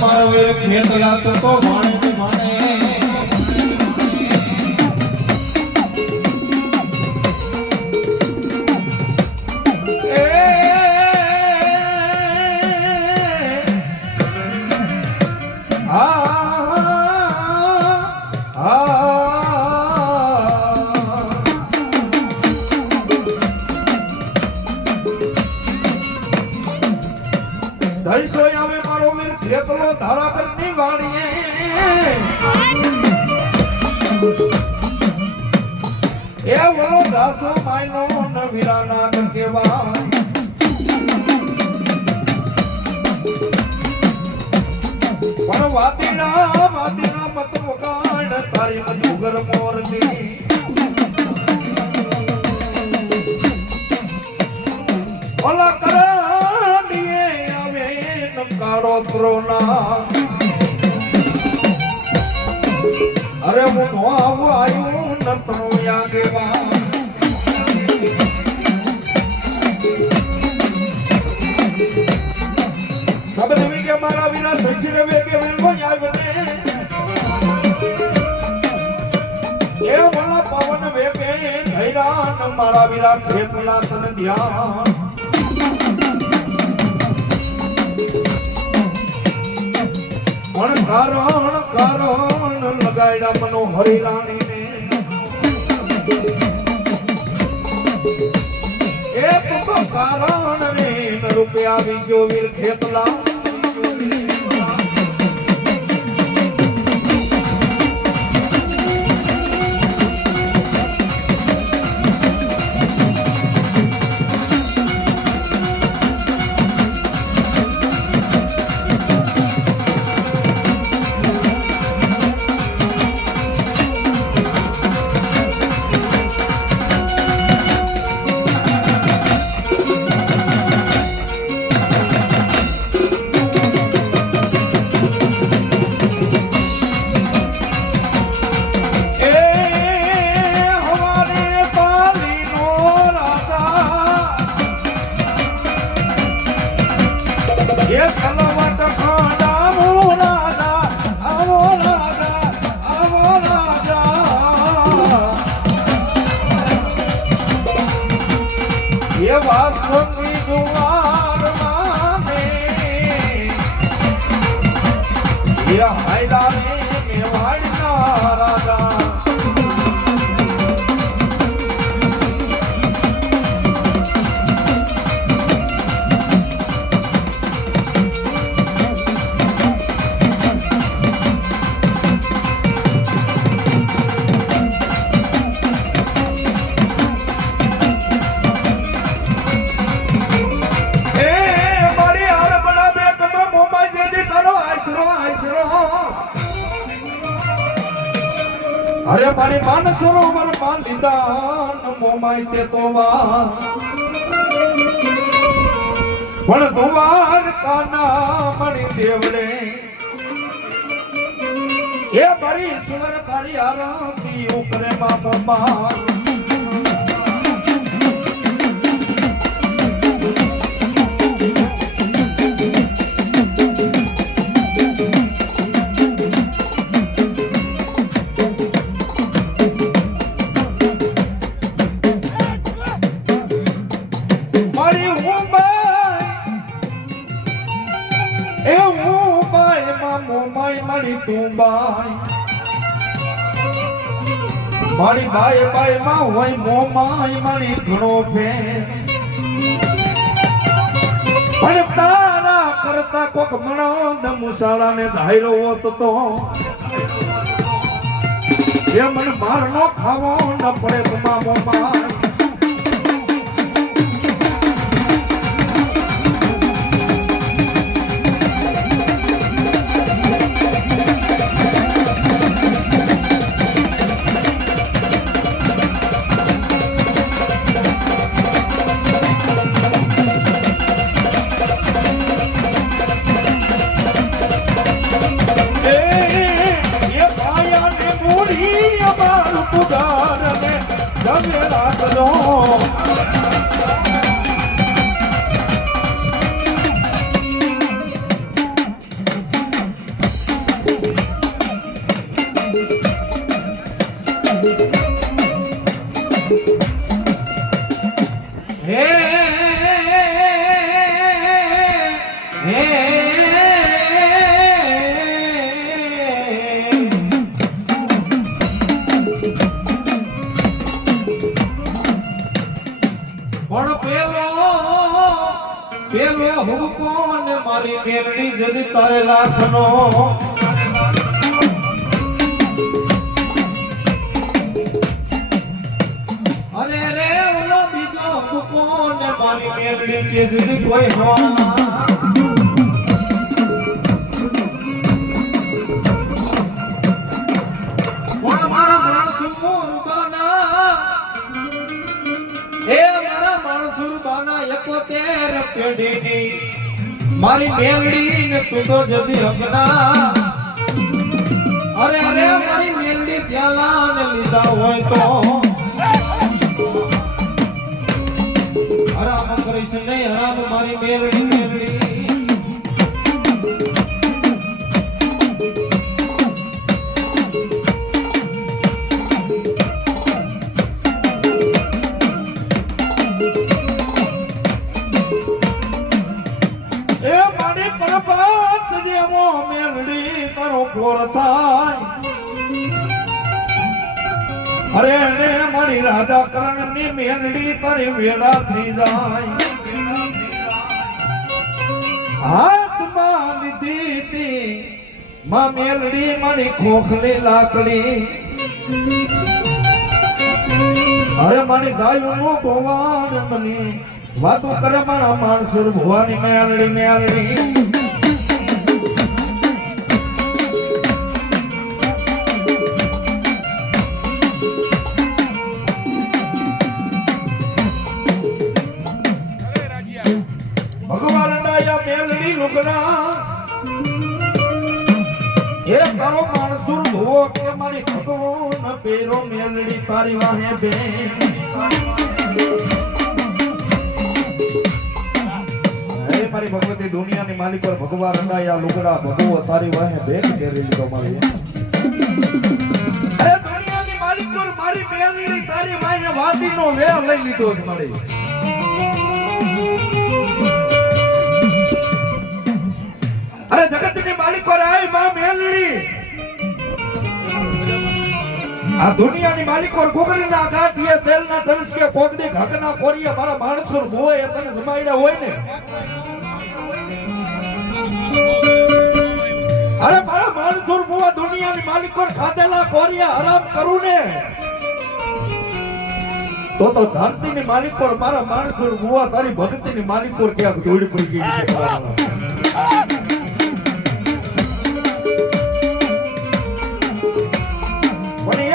મારો વીર ખેત લાગતો તો માણે માણે ધૈસો આવે મારો વીર ખેતલો ધારા કરની વાણીએ એ વલો દાસો માયનો ન વીરાના કેવાય પણ વાદીના મત વગાડ તારી મધુગર મોરલી ઓલા કરાડીએ આવે નકારો ત્રોના અરે હું નો આવું આવ્યું નતરો યાગેવા સબદ વિકે મારા વિના સસી રવે કે વેલો આવને એ વાલા પવન વેગે હૈરાન મારા વિરા ખેતના તન ધ્યાન પણ કારણ લગાડ્યા મનો હરિરાણી ને એક તો કારણ રે રૂપિયા આવી ગયો વીર ખેતલા વાસની જુવાર માને એ હાયલા મે વાડના રાજા અરે મારી માન સરોવર માં લીધા મોમાઈ તે તો વા પણ દુવાર કાના મણી દેવડે એ મારી સુવર તારી આરતી ઉકરે માં મોમા મારી બાય બાય માં હોય મોમાય મારી ઘણો ફેર પણ તારા કરતા કોક મણો દમુસાળા ને ધાયરો હોત તો એ મને માર નો ખાવો ન પડે તમા મોમા મેલડી જદી તારે રાખનો અરે રે ઓલો બીજો ભૂકો ને મારી મેલડી કે જદી કોઈ હવા મારી મેલડી ને તું તો જદી હકના અરે અરે મારી મેલડી પ્યાલા ને લીધા હોય તો હરામ કરીશ નહીં હરામ મારી મેલડી મેલડી અરે ને મારી રાજા કરણ ની મેલડી તારી વેળા થઈ જાય હાથમાં લીધી તી માં મેલડી મારી ખોખલી લાકડી અરે મારી ગાયું નો ભવાન મને વાતો કરે મારા માણસુર ભવાની મેલડી મેલડી એ તારો માણસુર ભૂવો કે મારી ભગવાન પેરો મેલડી તારી વાહે બે હે મારી ભગવતી દુનિયાની માલિક પર ભગવાન રંડાયા લુગડા ભગવો તારી વાહે બે પહેરી લીધો મારી અરે દુનિયાની માલિક પર મારી મેલડી તારી વાહે વાદીનો વેહ લઈ લીધો છે મારી અરે જગતની માલિક પર આય માં મેલડી આ દુનિયાની માલિક પર ગોગડીના ગાંઠીએ તેલના ધનુષકે કોગડી ઘાકના કોરીએ મારા માણસો ભોય તને જમાડ્યા હોય ને અરે મારા માણસો ભોવા દુનિયાની માલિક પર ખાધેલા કોરીએ હરામ કરું ને તો ધરતીની માલિક પર મારા માણસો ભોવા તારી ભક્તિની માલિક પર ક્યાંક દોડી પડી ગઈ છે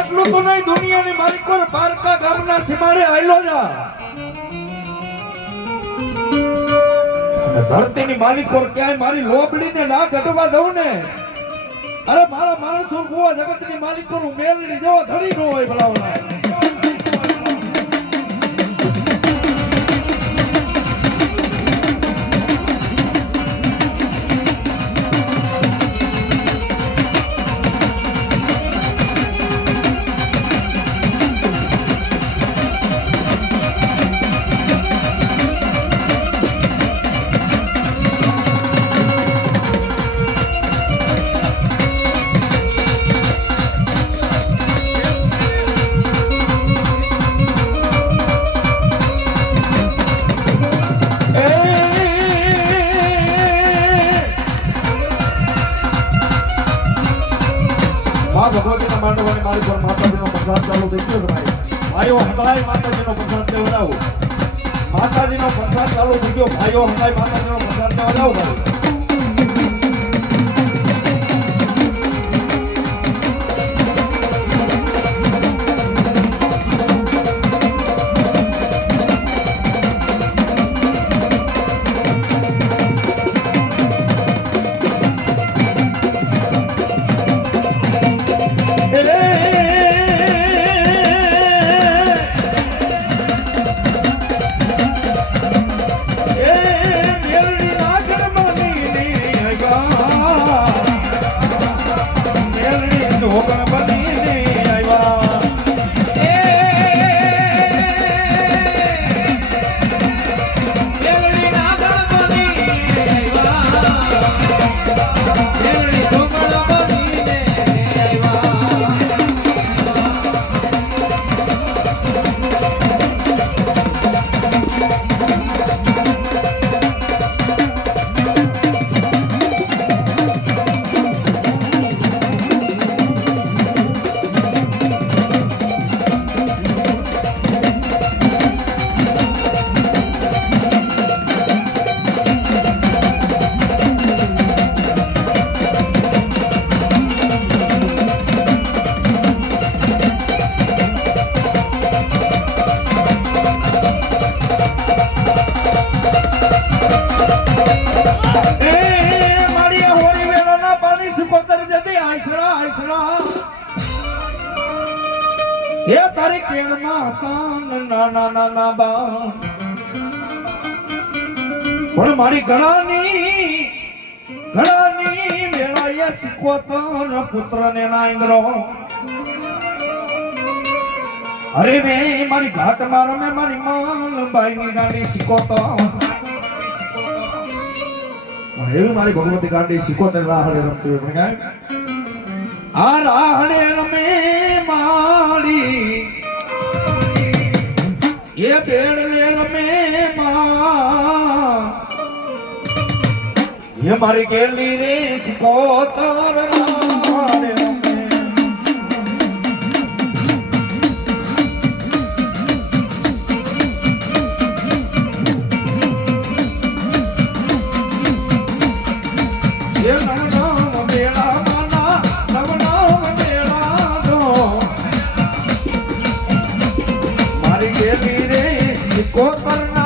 એટલું તો નહીં દુનિયાની માલિક પર પારકા ગામના સીમાડે આયલો જા ધરતીની માલિક પર ક્યાંય મારી લોબડીને ના ઘટવા દઉં ને અરે મારા માણસો ગોવા જગતની માલિક પર હું મેલડી જેવો ધડી ન હોય ભલાવના ભગવતીના માંડવાની મારી પર માતાજીનો પ્રસાદ ચાલુ થઈ ગયો ભાઈ ભાઈઓ હંધાઈ માતાજીનો પ્રસાદ લેવડાવો માતાજીનો પ્રસાદ ચાલુ થઈ ગયો ભાઈઓ હંધાઈ માતાજીનો પ્રસાદ લેવડાવો ભાઈ મેલડી ના ઘરમાં હસરા એ તારી કેળમાં હતા નાના નાના બા પણ મારી ઘણાની મેળાએ શીખવતન પુત્રને ના ઇન્દ્રો અરે રે મારી ઘાટ માં રમે મારી માલબાઈ ની ગાડી શીખવતો પણ એવી મારી ભગવતી ગાડી શીખવતે રાહડે રમતી હોય પણ આ રાહડે રમે મારી એ બેડલે રમે માં ये मारी गेली रे सिकोतर राडे रमे ये नवनाम बेड़ा माना नवनाम बेड़ा दो मारी गेली रे सिकोतर